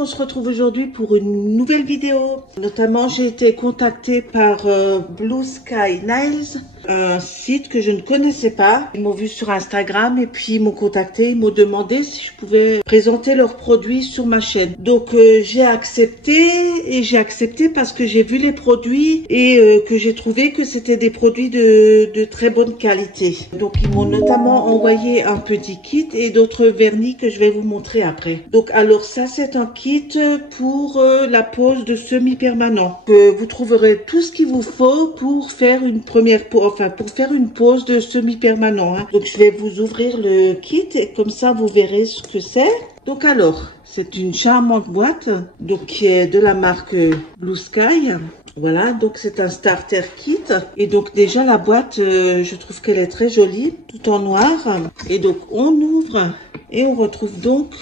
on se retrouve aujourd'hui pour une nouvelle vidéo. Notamment, j'ai été contactée par Blue Sky Nails, un site que je ne connaissais pas. Ils m'ont vu sur Instagram et puis ils m'ont contacté. Ils m'ont demandé si je pouvais présenter leurs produits sur ma chaîne. Donc, j'ai accepté parce que j'ai vu les produits et que j'ai trouvé que c'était des produits de très bonne qualité. Donc, ils m'ont notamment envoyé un petit kit et d'autres vernis que je vais vous montrer après. Donc, alors ça, c'est un kit pour la pose de semi-permanent. Vous trouverez tout ce qu'il vous faut pour faire une pour faire une pose de semi-permanent. Hein. Donc, je vais vous ouvrir le kit et comme ça, vous verrez ce que c'est. Donc, alors, c'est une charmante boîte, donc qui est de la marque Blue Sky. Voilà, donc c'est un starter kit. Et donc déjà la boîte, je trouve qu'elle est très jolie, tout en noir. Et donc on ouvre et on retrouve donc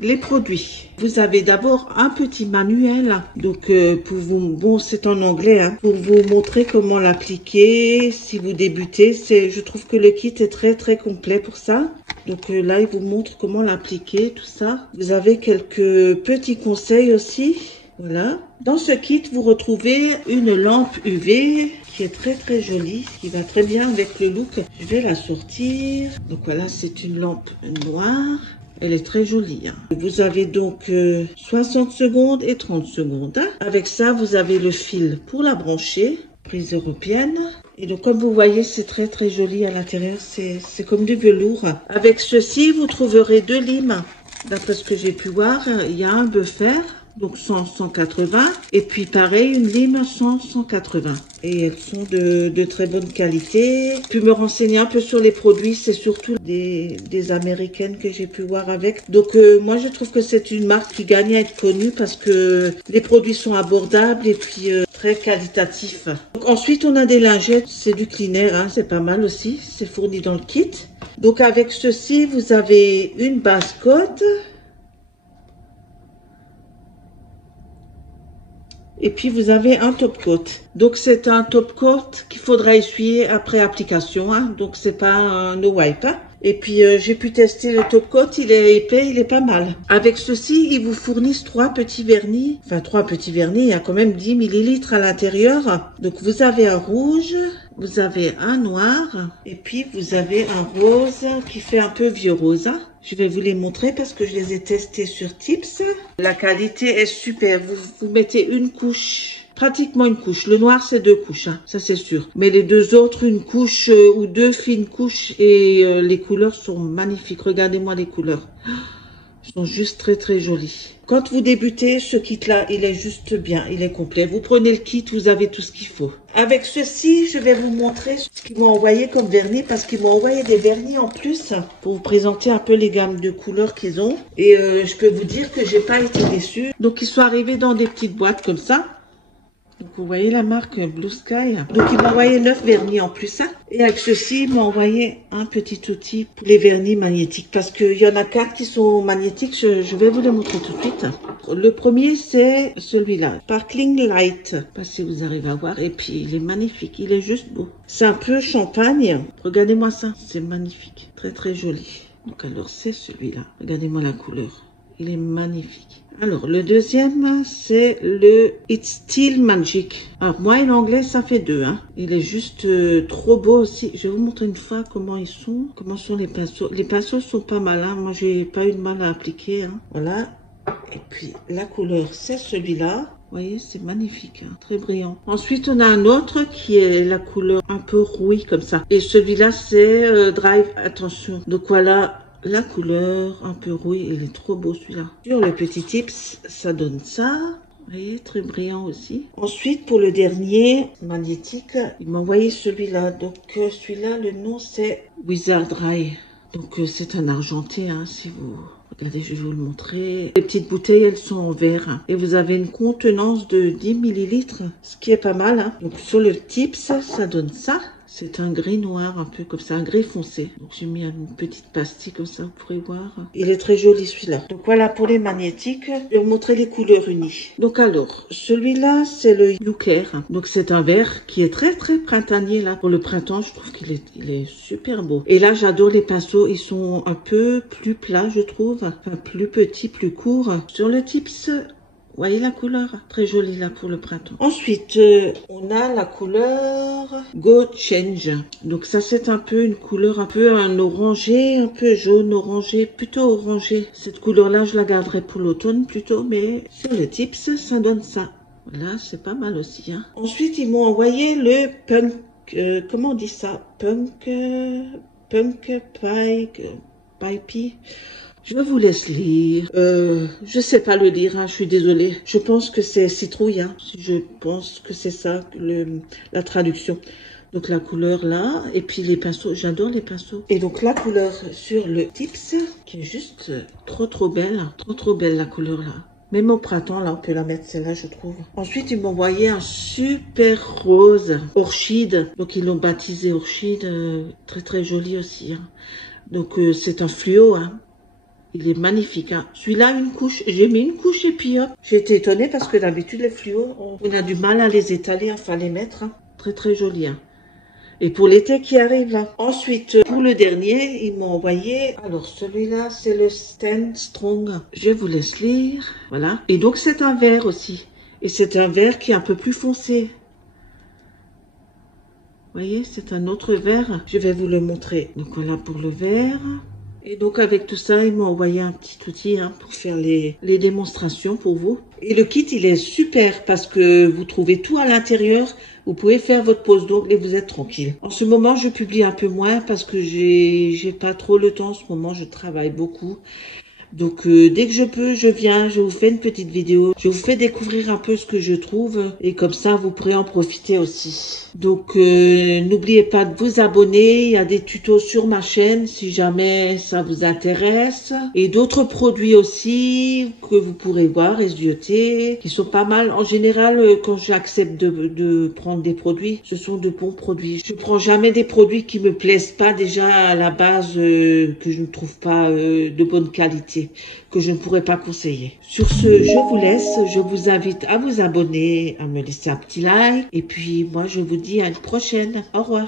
les produits. Vous avez d'abord un petit manuel, donc pour vous, bon c'est en anglais, hein, pour vous montrer comment l'appliquer si vous débutez. Je trouve que le kit est très complet pour ça. Donc là il vous montre comment l'appliquer, tout ça. Vous avez quelques petits conseils aussi. Voilà. Dans ce kit, vous retrouvez une lampe UV qui est très jolie, qui va très bien avec le look. Je vais la sortir. Donc voilà, c'est une lampe noire. Elle est très jolie. Hein. Vous avez donc 60 secondes et 30 secondes. Hein. Avec ça, vous avez le fil pour la brancher, prise européenne. Et donc, comme vous voyez, c'est très joli à l'intérieur. C'est comme du velours. Avec ceci, vous trouverez 2 limes. D'après ce que j'ai pu voir, il y a un buffer. Donc 100-180 et puis pareil une lime 100-180 et elles sont de très bonne qualité. Puis me renseigner un peu sur les produits, c'est surtout des américaines que j'ai pu voir avec. Donc moi je trouve que c'est une marque qui gagne à être connue parce que les produits sont abordables et puis très qualitatifs. Donc, ensuite on a des lingettes, c'est du cleaner, hein, c'est pas mal aussi, c'est fourni dans le kit. Donc avec ceci vous avez une base coat. Et puis, vous avez un top coat. Donc, c'est un top coat qu'il faudra essuyer après application. Hein. Donc, c'est pas un no wipe. Hein. Et puis, j'ai pu tester le top coat. Il est épais, il est pas mal. Avec ceci, ils vous fournissent 3 petits vernis. Enfin, 3 petits vernis. Il y a quand même 10 millilitres à l'intérieur. Donc, vous avez un rouge. Vous avez un noir. Et puis, vous avez un rose qui fait un peu vieux rose. Hein. Je vais vous les montrer parce que je les ai testés sur Tips. La qualité est super. Vous mettez une couche, pratiquement une couche. Le noir, c'est 2 couches, hein, ça c'est sûr. Mais les 2 autres, une couche ou 2 fines couches. Et les couleurs sont magnifiques. Regardez-moi les couleurs. Ils sont juste très jolis. Quand vous débutez, ce kit-là, il est juste bien. Il est complet. Vous prenez le kit, vous avez tout ce qu'il faut. Avec ceci, je vais vous montrer ce qu'ils m'ont envoyé comme vernis parce qu'ils m'ont envoyé des vernis en plus pour vous présenter un peu les gammes de couleurs qu'ils ont. Et je peux vous dire que j'ai pas été déçue. Donc, ils sont arrivés dans des petites boîtes comme ça. Donc, vous voyez la marque Blue Sky. Donc, ils m'ont envoyé 9 vernis en plus. Hein. Et avec ceci, ils m'ont envoyé un petit outil pour les vernis magnétiques. Parce qu'il y en a 4 qui sont magnétiques. Je vais vous les montrer tout de suite. Le premier, c'est celui-là. Sparkling Light. Je sais pas si vous arrivez à voir. Et puis, il est magnifique. Il est juste beau. C'est un peu champagne. Regardez-moi ça. C'est magnifique. Très joli. Donc, alors, c'est celui-là. Regardez-moi la couleur. Il est magnifique. Alors, le deuxième, c'est le It's Still Magic. Alors, moi, en anglais, ça fait 2. Hein. Il est juste trop beau aussi. Je vais vous montrer une fois comment ils sont. Comment sont les pinceaux. Les pinceaux sont pas mal. Hein. Moi, j'ai pas eu de mal à appliquer. Hein. Voilà. Et puis, la couleur, c'est celui-là. Vous voyez, c'est magnifique. Hein. Très brillant. Ensuite, on a un autre qui est la couleur un peu rouille comme ça. Et celui-là, c'est Drive Attention. Donc, voilà. La couleur un peu rouille, il est trop beau celui-là. Sur le petit tips, ça donne ça. Vous voyez, très brillant aussi. Ensuite, pour le dernier, magnétique, il m'a envoyé celui-là. Donc, celui-là, le nom, c'est Wizard Eye. Donc, c'est un argenté, hein, si vous... Regardez, je vais vous le montrer. Les petites bouteilles, elles sont en verre. Hein, et vous avez une contenance de 10 millilitres, ce qui est pas mal. Hein. Donc, sur le tips, ça donne ça. C'est un gris noir, un peu comme ça, un gris foncé. Donc j'ai mis une petite pastille comme ça, vous pourrez voir. Il est très joli celui-là. Donc voilà pour les magnétiques. Je vais vous montrer les couleurs unies. Donc alors, celui-là, c'est le Youcare. Donc c'est un vert qui est très très printanier là. Pour le printemps, je trouve qu'il est super beau. Et là, j'adore les pinceaux. Ils sont un peu plus plats, je trouve. Enfin, plus petits, plus courts. Sur le Tips, vous voyez la couleur? Très jolie là pour le printemps. Ensuite, on a la couleur Go Change. Donc ça, c'est un peu une couleur un peu un orangé, un peu jaune, orangé, plutôt orangé. Cette couleur-là, je la garderai pour l'automne plutôt, mais sur le Tips, ça donne ça. Voilà, c'est pas mal aussi. Hein. Ensuite, ils m'ont envoyé le Punk, comment on dit ça? Punk Pipey. Je vous laisse lire. Je sais pas le lire, hein, je suis désolée. Je pense que c'est citrouille. Hein. Je pense que c'est ça, la traduction. Donc la couleur là, et puis les pinceaux, j'adore les pinceaux. Et donc la couleur sur le Tips, qui est juste trop belle. Trop belle la couleur là. Même au printemps, là, on peut la mettre celle-là, je trouve. Ensuite, ils m'ont envoyé un super rose, Orchide. Donc ils l'ont baptisé Orchide, très joli aussi. Hein. Donc c'est un fluo, hein. Il est magnifique. Hein. Celui-là, une couche. J'ai mis une couche et puis hop. J'ai été étonnée parce que d'habitude, les fluos, on a du mal à les étaler, enfin les mettre. Hein. Très joli. Hein. Et pour l'été qui arrive là. Ensuite, pour le dernier, ils m'ont envoyé. Alors celui-là, c'est le Stand Strong. Je vous laisse lire. Voilà. Et donc c'est un vert aussi. Et c'est un vert qui est un peu plus foncé. Vous voyez, c'est un autre vert. Je vais vous le montrer. Donc voilà pour le vert. Et donc avec tout ça, ils m'ont envoyé un petit outil hein, pour faire les démonstrations pour vous. Et le kit, il est super parce que vous trouvez tout à l'intérieur. Vous pouvez faire votre pose d'ongles et vous êtes tranquille. En ce moment, je publie un peu moins parce que j'ai pas trop le temps. En ce moment, je travaille beaucoup. Donc dès que je peux, je viens, je vous fais une petite vidéo. Je vous fais découvrir un peu ce que je trouve et comme ça, vous pourrez en profiter aussi. Donc n'oubliez pas de vous abonner. Il y a des tutos sur ma chaîne si jamais ça vous intéresse. Et d'autres produits aussi que vous pourrez voir et zioter, qui sont pas mal. En général, quand j'accepte de prendre des produits, ce sont de bons produits. Je prends jamais des produits qui me plaisent pas déjà à la base, que je ne trouve pas de bonne qualité, que je ne pourrais pas conseiller. Sur ce, je vous laisse. Je vous invite à vous abonner, à me laisser un petit like. Et puis, moi, je vous dis à une prochaine. Au revoir.